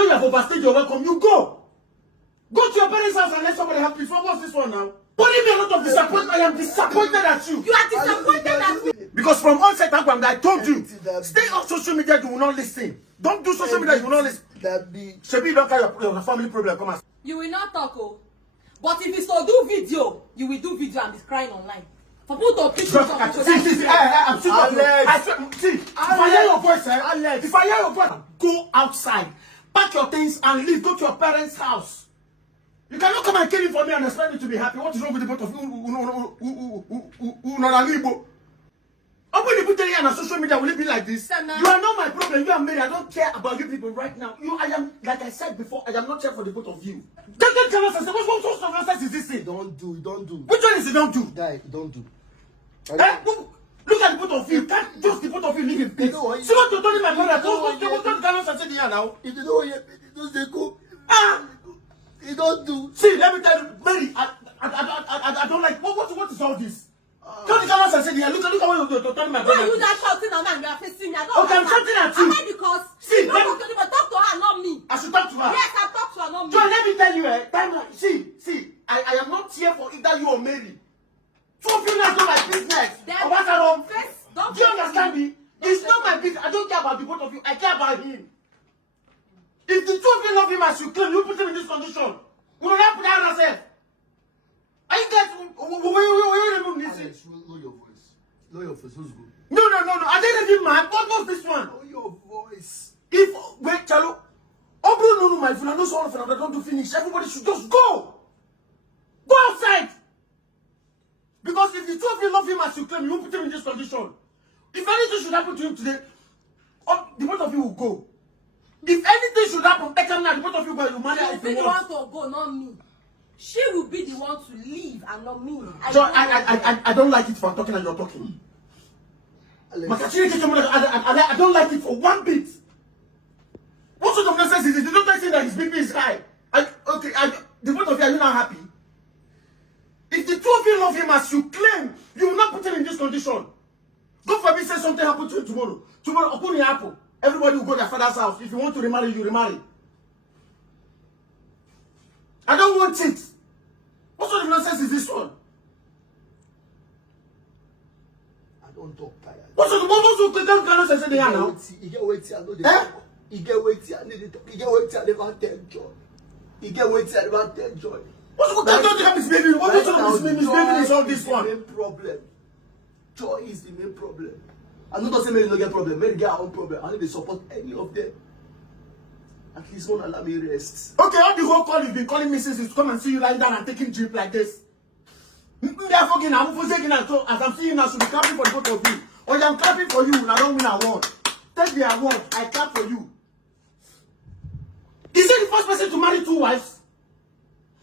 know you have overstayed your welcome, you go. Go to your parents' house and let somebody help you. So what's this one now? Putting me a lot of disappointment. I am disappointed at you. You are disappointed at me. Because from onset, I told you, stay off social media, you will not listen. Don't do social media, you will not listen. Shebi, you don't carry your family problem. Come on. You will not talk, oh. But if it's to do video, you will do video and be crying online. For people to pick you up. See, I'm still talking. See, if I hear your voice, if I hear your voice, go outside, pack your things and leave. Go to your parents' house. You cannot come and kill it for me and expect me to be happy. What is wrong with the both of you? Open the book here on social media. Will it be like this? You are not my problem. You are married. I don't care about you people right now. I am, like I said before, I am not here for the both of you. What sort of nonsense is this thing? Don't do. Which one is it don't do? Guy, don't do. Look at the both of you. Can't just the both of you live in peace. See what you're telling my brother. Don't say here now. If you don't hear, just they go. You don't do. See, let me tell you, Mary, I don't like. What is all this? Don't come out and say, look at what you're telling my brother. Why are you just shouting on me and you are facing me? I don't okay, I'm shouting at you. Why? Because see, talk to her, not me. I should talk to her. Yes, I talk to her, not me. John, let me tell you, see, I am not here for either you or Mary. Two of you not do my business. Do you understand me? It's not my business. I don't care about the both of you. I care about him. If the two of you love him as you claim, you put him in this condition. We will not put down ourselves. Are you guys? Lower your voice. Lower your voice. Who's good? No. I didn't even mad. What was this one? Lower your voice. Wait, Chalo. No, my friend. I know someone from don't do finish. Everybody should just go. Go outside. Because if the two of you love him as you claim, you won't put him in this condition. If anything should happen to him today, the both of you will go. If anything should happen, the both of you go. You marry her if you want. She will be the one to go, not me. She will be the one to leave and not me. I don't like it for talking and you're talking. I don't like it for one bit. What sort of nonsense is it? The doctor saying that his BP is high. The both of you, are you not happy? If the two of you love him as you claim, you will not put him in this condition. God forbid say something happen to you tomorrow. Tomorrow, open your apple. Everybody will go to their father's house. If you want to remarry, you remarry. I don't want it. What sort of nonsense is this one? I don't talk tired. What sort of nonsense is this now? You get waiting, I know they you get waiting, I need to talk. You get waiting, I never take joy. You get waiting, I never take joy. What sort of misbehaving? What sort of misbehaving is all this one? The main problem. Joy is the main problem. I'm not saying Mary don't get problem. Mary get her own problem. I need to support any of them. At least one allow me rest. Okay, all the whole call you've been calling me since is to come and see you lying down and taking drip like this. Therefore, as I'm seeing you now, should be clapping for the both of you. Or I'm clapping for you, and I don't win an award. Take the award, I clap for you. Is he the first person to marry two wives?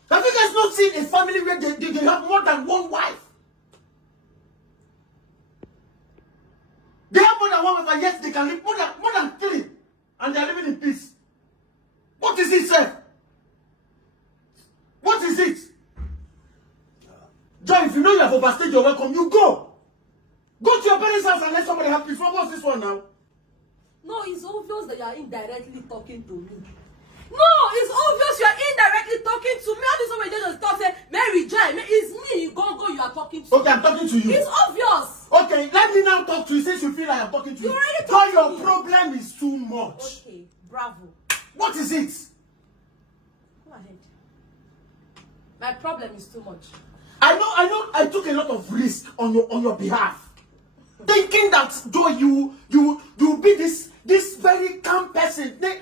Have you guys not seen a family where they have more than one wife? They have more than one wife, and yes, they can live more than three. And they are living in peace. What is it, sir? What is it? John, if you know you have overstayed your welcome, you go. Go to your parents' house and let somebody help you. So what's this one now? No, it's obvious that you are indirectly talking to me. No, it's obvious you are indirectly talking to me. How do somebody just talk say, Mary Joy, it's me, go, you are talking to me. Okay, I'm talking to you. It's obvious. Okay, let me now talk to you since you feel like I'm talking to you. You already talking to me. Your problem is too much. Okay, bravo. What is it? Go ahead. My problem is too much. I know I took a lot of risk on your behalf. Thinking that Joy, you be this very calm person. That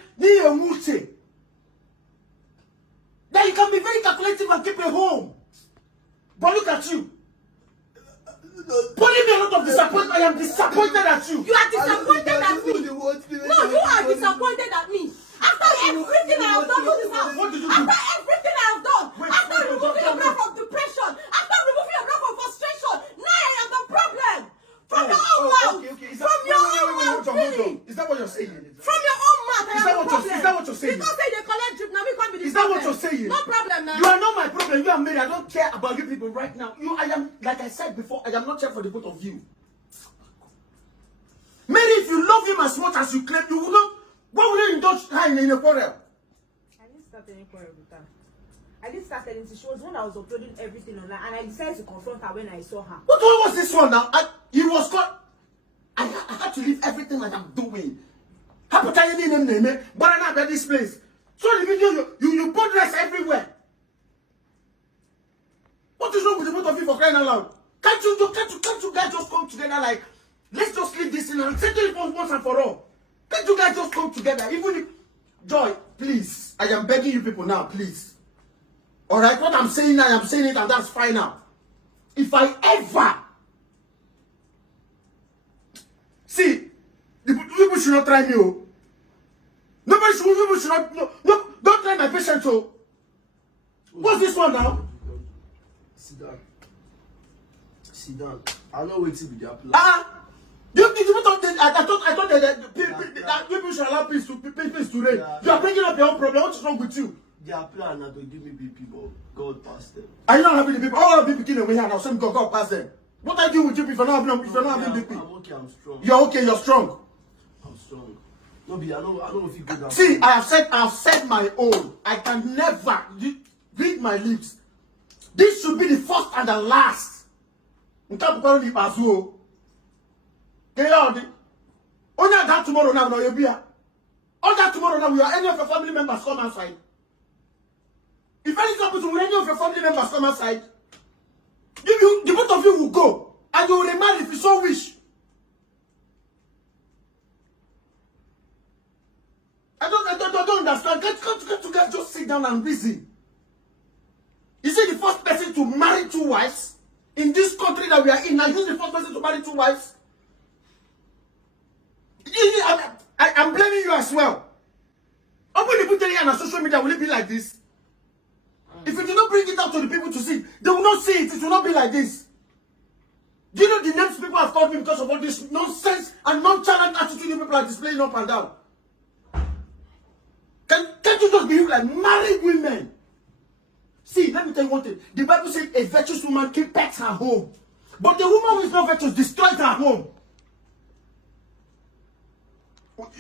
you can be very calculative and keep a home. But look at you. Putting me a lot of disappointment. I am disappointed at you. You are disappointed at me. No, you are disappointed at me. After everything I have done to this house. What did you do? After everything I have done. After removing your breath of depression. After removing your breath of frustration. Now I am the problem. From your own mouth. From your own mouth. Really? Is that what you're saying? From your own mouth. I am the problem. Is that what you're saying? Because say they collect drip. Now we can't be the Is that what you're saying? No problem, man. You are not my problem. You are married. I don't care about you people right now. I am, like I said before, I am not here for the both of you. Mary, if you love him as much as you claim, you will not. Why would you indulge her in a quarrel? start any quarrel with her. I didn't start anything. She was the one that was uploading everything online, and I decided to confront her when I saw her. What was this one now? He was caught. I had to leave everything that I'm doing. How put I in name? But I'm not at this place. So the video you put dress everywhere. What is wrong with the both of you for crying out loud? Can't you guys just come together like, let's just leave this in and settle it once and for all? Can't you guys just come together? Even if Joy, please, I am begging you people now, please. Alright, what I'm saying now, I'm saying it and that's fine now. If I ever see, the people should not try me, oh. People should not, no, don't try my patience, oh. What's this one now? Sit down. Sit down. I know wait till be their plan. I thought that people should allow peace to reign. You are bringing up your own problem. What is wrong with you? Their plan now to give me big people. God pass them. Are you not having the people? All of the people away here now. Some God pass them. What I do with you if you're not having BP? I'm okay. I'm strong. You're okay. You're strong. I'm strong. No, I know if you go down. See, I have said my own. I can never read my lips. This should be the first and the last. You can't call it Bazuo. Only that tomorrow now, no, you'll be here. All that tomorrow now, will any of your family members come outside? If anything happens to any of your family members come outside, the both of you will go and you will remain if you so wish. I don't understand. Can't you guys just sit down and reason? Is he the first person to marry 2 wives in this country that we are in? Now, he's the first person to marry 2 wives. I'm blaming you as well. Open the put on social media, will it be like this? If you do not bring it out to the people to see, they will not see it. It will not be like this. Do you know the names people have called me because of all this nonsense and nonchalant attitude you people are displaying up and down? Can't you just behave like married women? See, let me tell you one thing. The Bible says a virtuous woman keeps her home. But the woman who is not virtuous destroys her home.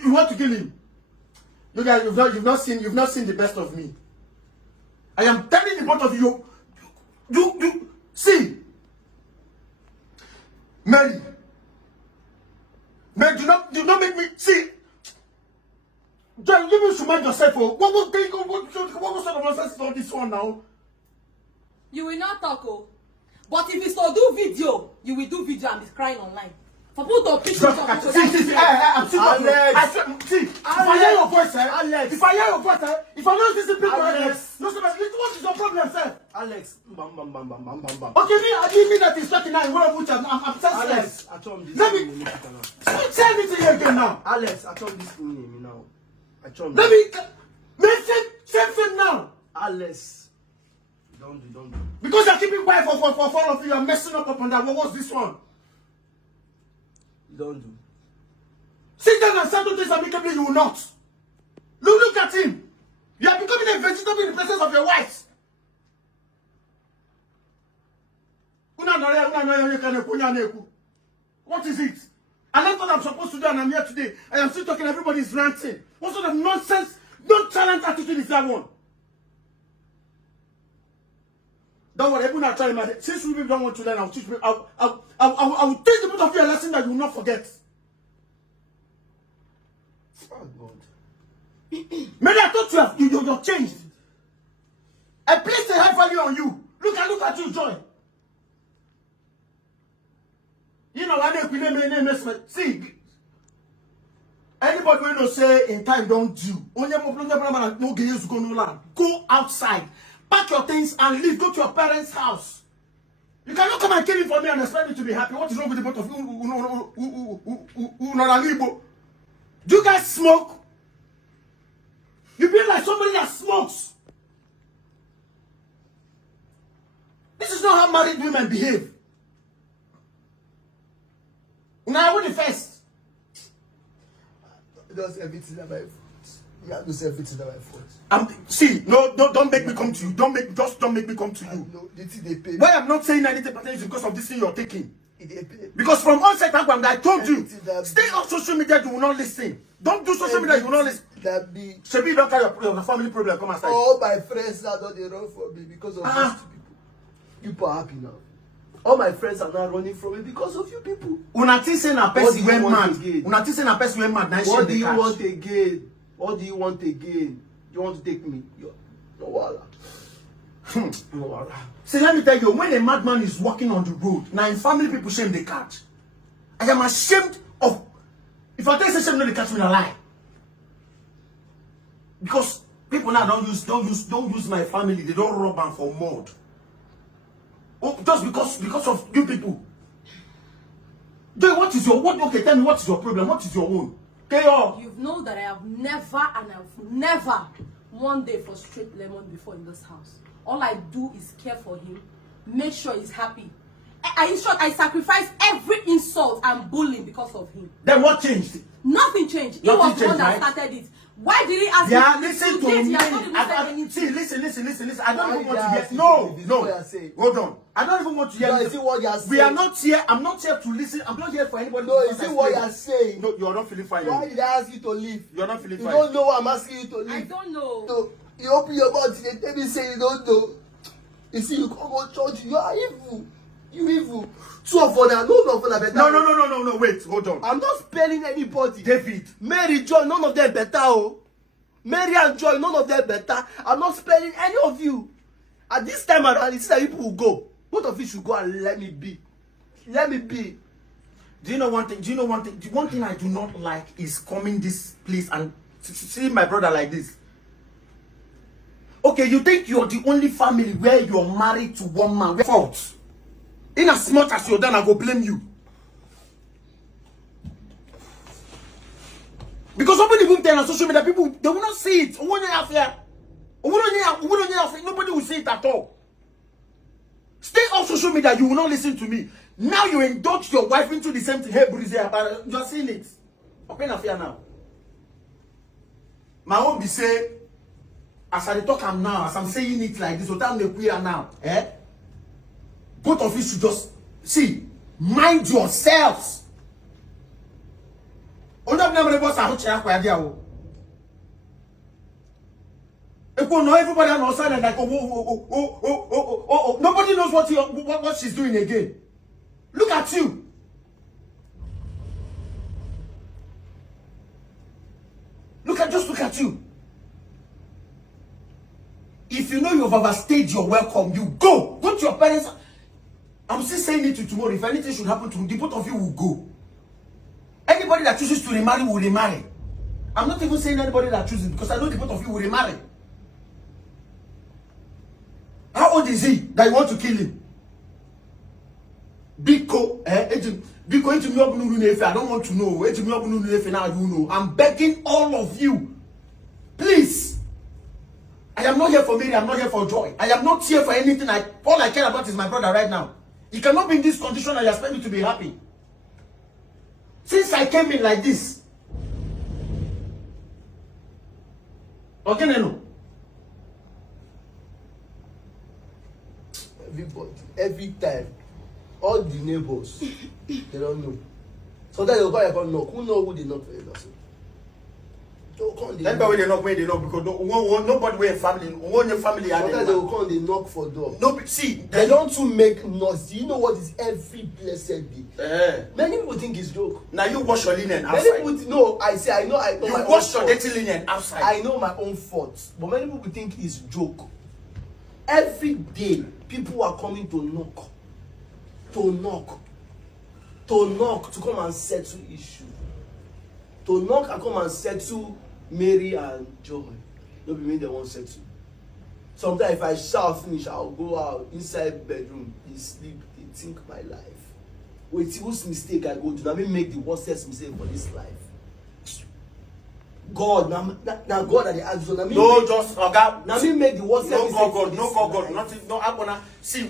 You want to kill him? You guys, you've not seen the best of me. I am telling the both of you, see, Mary, do not make me see. John, you should mind yourself. What sort of nonsense is all this one now? You will not talk, oh. But if it's to do video, you will do video and be crying online. For people to pitch you I'm see, if I hear your voice, if I hear your voice, if I know this is people, what is your problem, sir? Alex, bam. Okay, I didn't mean that he's talking now. I'm senseless. Alex, I told him this. Let me tell me to you again now. Alex, I told this thing now. Let me same thing now. Alex, don't do. Because you're keeping quiet for all of you, you're messing up on that. What was this one? Don't do. Sit down and settle this amicably, you will not. Look at him. You are becoming a vegetable in the presence of your wife. What is it? And that's what I'm supposed to do, and I'm here today. I am still talking, everybody's ranting. What sort of nonsense, nonchalant attitude is that one? Don't worry, everyone are trying my head. Since we don't want to learn, I'll teach me. I will teach the both of you a lesson that you will not forget. Oh God. Maybe I thought you're changed. I placed a high value on you. Look at you, Joy. You know, see, anybody will not say in time don't do. Go outside. Pack your things and leave. Go to your parents' house. You cannot come and kill it for me and expect me to be happy. What is wrong with the both of you? Do you guys smoke? You feel like somebody that smokes. This is not how married women behave. Now, what the first? Does everything that my fault. Yeah, does everything that my fault. See, no, don't make me come to you. Don't make me come to you. No, they pay. Why I'm not saying anything pertaining because of this thing you're taking. Because from onset I told you, stay on social media, you will not listen. Don't do social media, you will not listen. That be. Shebi, you don't carry your family problem come outside. All my friends now don't they run from me because of these two people. People are happy now. All my friends are now running from me because of you people. Una think say na person went mad. Again? Una think say na person went mad. What do you want again? What do you want again? You want to take me? No wala. No wala. See, let me tell you, when a madman is walking on the road, now in family people shame they catch. I am ashamed of. If I tell you shame, no, they catch me in a lie. Because people now don't use my family. They don't rub them for mud. Oh, just because of you people. Joy, what is your what? Okay, tell me what is your problem? What is your own? You know that I have never one day frustrated Lemon before in this house. All I do is care for him, make sure he's happy. In short, I sacrifice every insult and bullying because of him. Then what changed? Nothing changed. He was the one that started it. Why did he ask me? Listen to me. See, listen. I don't even want to hear. No. Hold on. I don't even want to hear. No, is it what you are saying? We are not here. I'm not here to listen. I'm not here for anybody. No, is it what you are saying? No, you are not feeling fine. Why did I ask you to leave? You are not feeling fine. You don't know why I'm asking you to leave. I don't know. So, you open your mouth and tell me say you don't know. You see, you come on church. You are evil. You evil. Two of them, none of them are better. No. Wait, hold on. I'm not spelling anybody. David. Mary, Joy, none of them better. Oh. Mary and Joy, none of them better. I'm not spelling any of you. At this time around, it's that people will go. Both of you should go and let me be. Let me be. Do you know one thing? The one thing I do not like is coming this place and see my brother like this. Okay, you think you're the only family where you're married to one man. Fault. In as much as you're done, I go blame you. Because somebody even tell on social media, people, they will not see it. Nobody will see it at all. Stay off social media, you will not listen to me. Now you indulge your wife into the same thing. Hey, Breezy, you are seeing it. Open a fear now. My own be say, as I talk am now, as I'm saying it like this, what I'm the queer now, both of you should just see, mind yourselves. Everybody on our side and like, nobody knows what she's doing again. Look at you. Just look at you. If you know you've overstayed your welcome, you go. Go to your parents. I'm still saying it to tomorrow. If anything should happen to me, the both of you will go. Anybody that chooses to remarry will remarry. I'm not even saying anybody that chooses because I know the both of you will remarry. How old is he that you want to kill him? Biko, Biko, I don't want to know. Now you know. I'm begging all of you. Please. I am not here for Mary, I'm not here for Joy. I am not here for anything. All I care about is my brother right now. He cannot be in this condition and you expect me to be happy. Since I came in like this. Okay, no. Everybody, every time, all the neighbors, they don't know. Sometimes they'll go and knock. Who know who they knock for you? That's why they knock where they knock because nobody will family. Sometimes they will come, they knock for door. No, see, they don't to make noise. Do you know what is every blessed day? Many people think it's joke. Now you wash your linen outside. Many people no, I know. You wash your dirty linen outside. I know my own faults, but many people think it's joke. Every day, people are coming to knock, to come and settle issue, to knock and come and settle Mary and Joy. No be me they won't settle. Sometimes if I shout finish, I'll go out inside bedroom, they sleep, they think my life. Wait, whose mistake I go do? Now me make the worstest mistake for this life. God, now God at the answer. No, just now me make the worstest mistake. No God, nothing, no I'm gonna see.